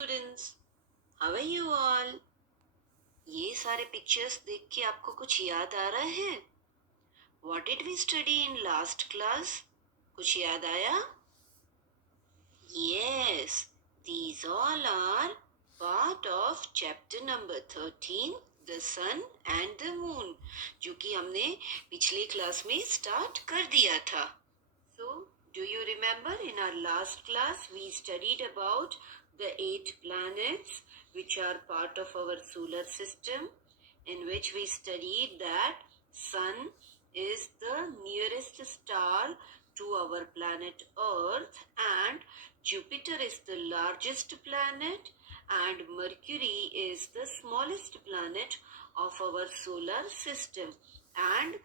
Students, how are you all? ये सारे pictures देख के आपको कुछ याद आ रहा है? What did we study in last class? कुछ याद आया? Yes, these all are part of chapter number 13, the sun and the moon, जो कि हमने पिछली क्लास में स्टार्ट कर दिया था. So, do you remember in our last class we studied about the 8 planets which are part of our solar system, in which we studied that sun is the nearest star to our planet Earth, and Jupiter is the largest planet, and Mercury is the smallest planet of our solar system, and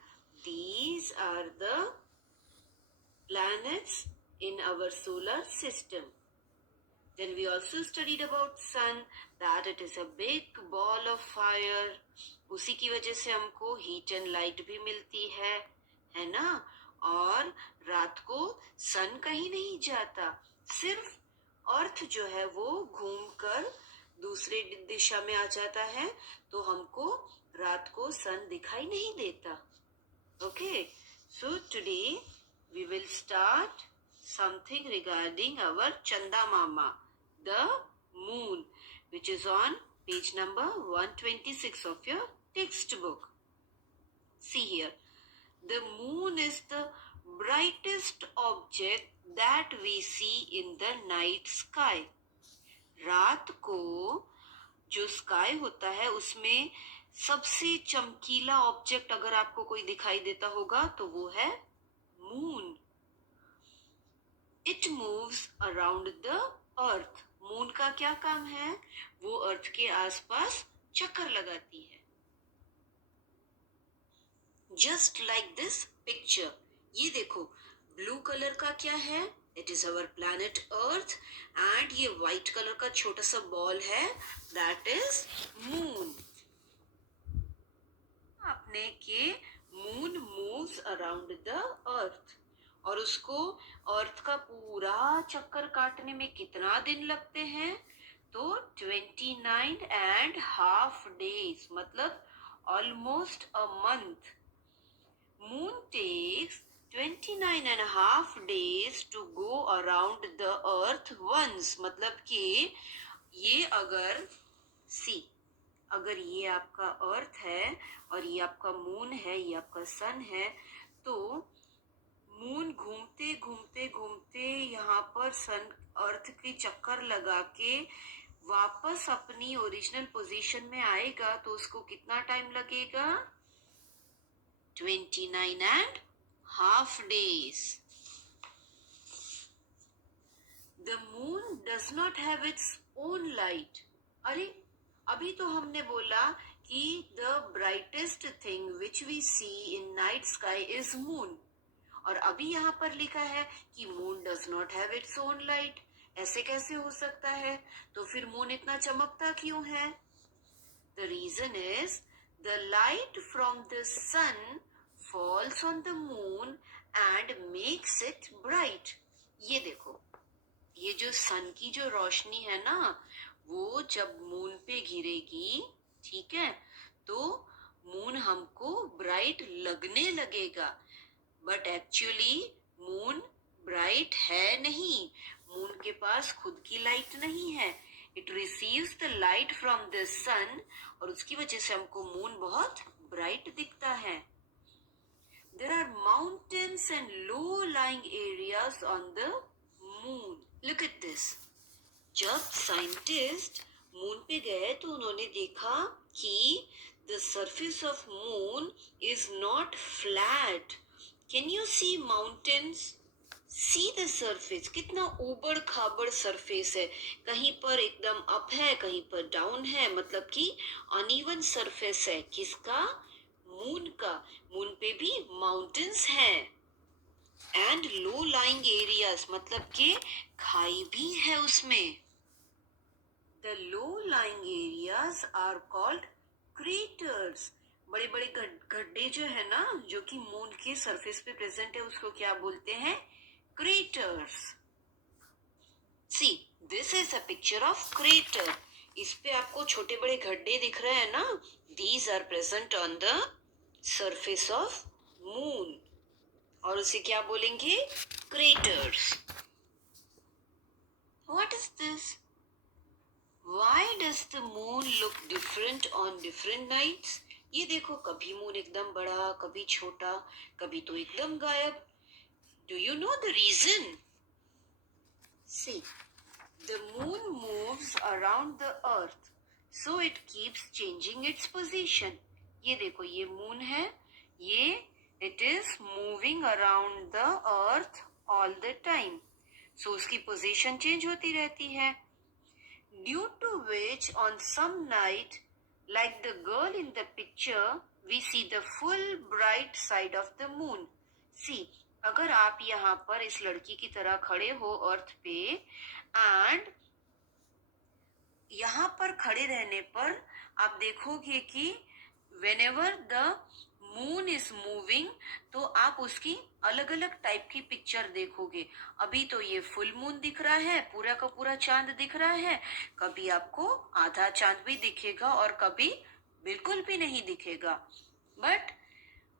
these are the planets in our solar system. Then we also studied about sun, that it is a big ball of fire. उसी की वजह से हमको heat and light भी मिलती है ना? और रात को सन कहीं नहीं जाता, सिर्फ अर्थ जो है वो घूमकर दूसरे दिशा में आ जाता है, तो हमको रात को सन दिखाई नहीं देता. Okay, so today we will start something regarding our Chanda Mama, the moon, which is on page number 126 of your textbook. See here, the moon is the brightest object that we see in the night sky. रात को जो sky होता है उसमें सबसे चमकीला object अगर आपको कोई दिखाई देता होगा तो वो है moon. It moves around the earth. Moon का क्या काम है? वो अर्थ के आसपास चक्कर लगाती है. Just like this picture. ये देखो, ब्लू कलर का क्या है? It is our planet earth, and ये व्हाइट कलर का छोटा सा बॉल है, दैट इज मून. आपने के मून मूव्स अराउंड द अर्थ, और उसको अर्थ का पूरा चक्कर काटने में कितना दिन लगते हैं? तो 29.5 days, मतलब almost a month. Moon takes 29.5 days to go around the earth once. मतलब कि ये अगर ये आपका अर्थ है और ये आपका मून है, ये आपका सन है, तो मून घूमते घूमते घूमते यहाँ पर सन अर्थ की चक्कर लगा के वापस अपनी ओरिजिनल पोजीशन में आएगा, तो उसको कितना टाइम लगेगा? 29.5 days. The moon does not have its own light. अरे, अभी तो हमने बोला कि the brightest thing which we see in night sky is moon, और अभी यहाँ पर लिखा है कि moon does not have its own light. ऐसे कैसे हो सकता है? तो फिर मून इतना चमकता क्यों है? The reason is the light from the sun falls on the moon and makes it bright. ये देखो, ये जो सन की जो रोशनी है ना, वो जब मून पे गिरेगी, ठीक है, तो मून हमको ब्राइट लगने लगेगा, बट एक्चुअली मून ब्राइट है नहीं. मून के पास खुद की लाइट नहीं है. It receives the light from the sun, और उसकी वजह से हमको मून बहुत ब्राइट दिखता है. There are mountains and low-lying areas on the moon. Look at this. जब साइंटिस्ट मून पे गए तो उन्होंने देखा कि the surface of moon is not flat. Can you see mountains? See the surface. कितना ऊबड़ खाबड़ सरफेस है. कहीं पर एकदम अप है, कहीं पर डाउन है, मतलब कि अनइवन सरफेस है. किसका? मून का. मून पे भी माउंटेन्स हैं. एंड लो लाइंग एरियाज, मतलब कि खाई भी है उसमें. The low lying areas are called craters. बड़े बड़े गड्ढे जो है ना, जो कि मून के सरफेस पे प्रेजेंट है, उसको क्या बोलते हैं? Craters. See, this is a picture of crater. इस पे आपको छोटे बड़े गड्ढे दिख रहे हैं ना. These are present on the surface of moon. और उसे क्या बोलेंगे? Craters. What is this? Why does the moon look different on different nights? ये देखो, कभी मून एकदम बड़ा, कभी छोटा, कभी तो एकदम गायब. Do you know the reason? See, the moon moves around the earth, so it keeps changing its position. ये देखो, ये मून है, ये it is moving around the earth all the time. So उसकी पोजीशन चेंज होती रहती है. Due to which on some night, like the girl in the picture, we see the full bright side of the moon. See, अगर आप यहाँ पर इस लड़की की तरह खड़े हो अर्थ पे, एंड यहाँ पर खड़े रहने पर आप देखोगे कि whenever the moon is moving, तो आप उसकी अलग अलग टाइप की पिक्चर देखोगे. अभी तो ये फुल मून दिख रहा है, पूरा का पूरा चांद दिख रहा है. कभी आपको आधा चांद भी दिखेगा और कभी बिल्कुल भी नहीं दिखेगा. बट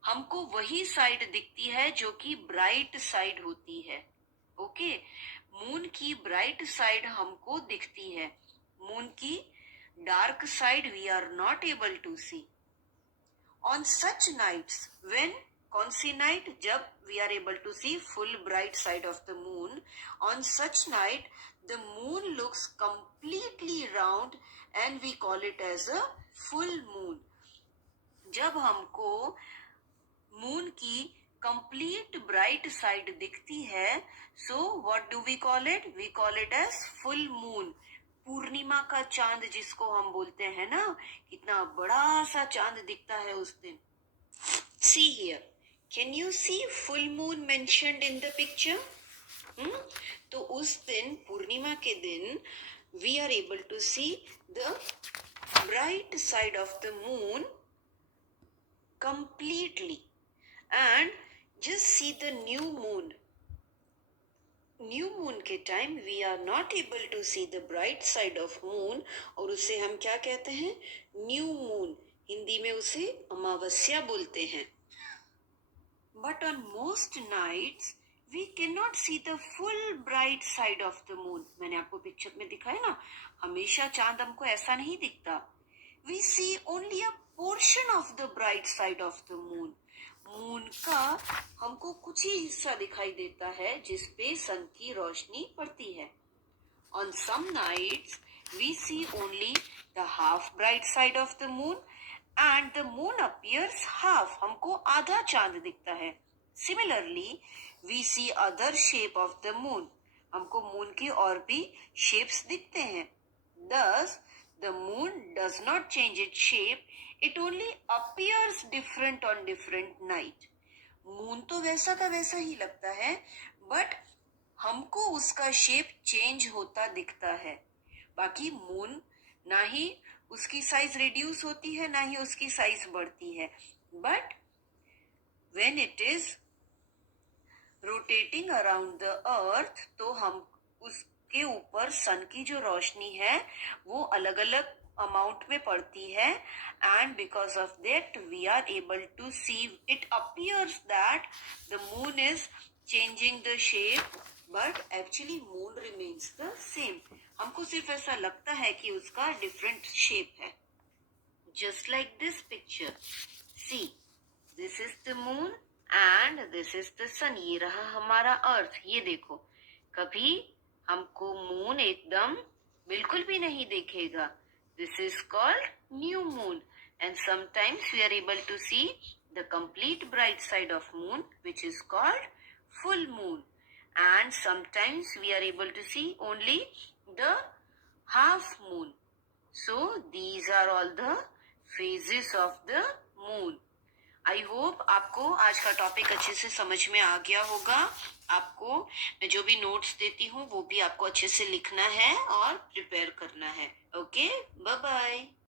हमको वही साइड दिखती है जो कि ब्राइट साइड होती है. ओके, मून की ब्राइट साइड हमको दिखती है. मून की dark side we are not able to see. On such nights, when कौन सी नाइट? जब we are able to see full bright side of the moon. On such night, the moon looks completely round and we call it as a full moon. जब हमको moon की complete bright side दिखती है, so what do we call it? We call it as full moon. पूर्णिमा का चांद जिसको हम बोलते हैं ना, कितना बड़ा सा चांद दिखता है उस दिन. See here, can you see full moon mentioned in the picture? तो उस दिन, पूर्णिमा के दिन, we are able to see the bright side of the moon completely. And just see the new moon. New moon के time we are not able to see the bright side of moon, और उसे हम क्या कहते हैं? New moon. Hindi में उसे अमावस्या बोलते हैं. But on most nights we can not see the full bright side of the moon. मैंने आपको पिक्चर में दिखाया ना, हमेशा चांद हमको ऐसा नहीं दिखता. We see only a portion of the bright side of the moon. Moon का हमको कुछ ही हिस्सा दिखाई देता है जिसपे सन की रोशनी पड़ती है. On some nights we see only the half bright side of the moon and the moon appears half. हमको आधा चांद दिखता है. Similarly we see other shape of the moon. हमको मून की और भी शेप्स दिखते हैं. Thus, the moon does not change its shape, it only appears different on different night. Moon तो वैसा का वैसा ही लगता है, बट हमको उसका शेप चेंज होता दिखता है. बाकी मून ना ही उसकी साइज रिड्यूस होती है, ना ही उसकी साइज बढ़ती है. But when it is rotating around the earth, तो हम उसके ऊपर सन की जो रोशनी है वो अलग अलग अमाउंट में पड़ती है. And because of that we are able to see, it appears that the moon is changing the shape, but actually moon remains the same. हमको सिर्फ ऐसा लगता है कि उसका डिफरेंट शेप है. Just like this picture. See, this is the moon and this is the sun. ये रहा हमारा अर्थ. ये देखो, कभी हमको मून एकदम बिल्कुल भी नहीं दिखेगा. This is called new moon. And sometimes we are able to see the complete bright side of moon which is called full moon. And sometimes we are able to see only the half moon. So these are all the phases of the moon. I hope आपको आज का topic अच्छे से समझ में आ गया होगा. आपको मैं जो भी नोट्स देती हूँ वो भी आपको अच्छे से लिखना है और प्रिपेयर करना है. Okay, bye bye.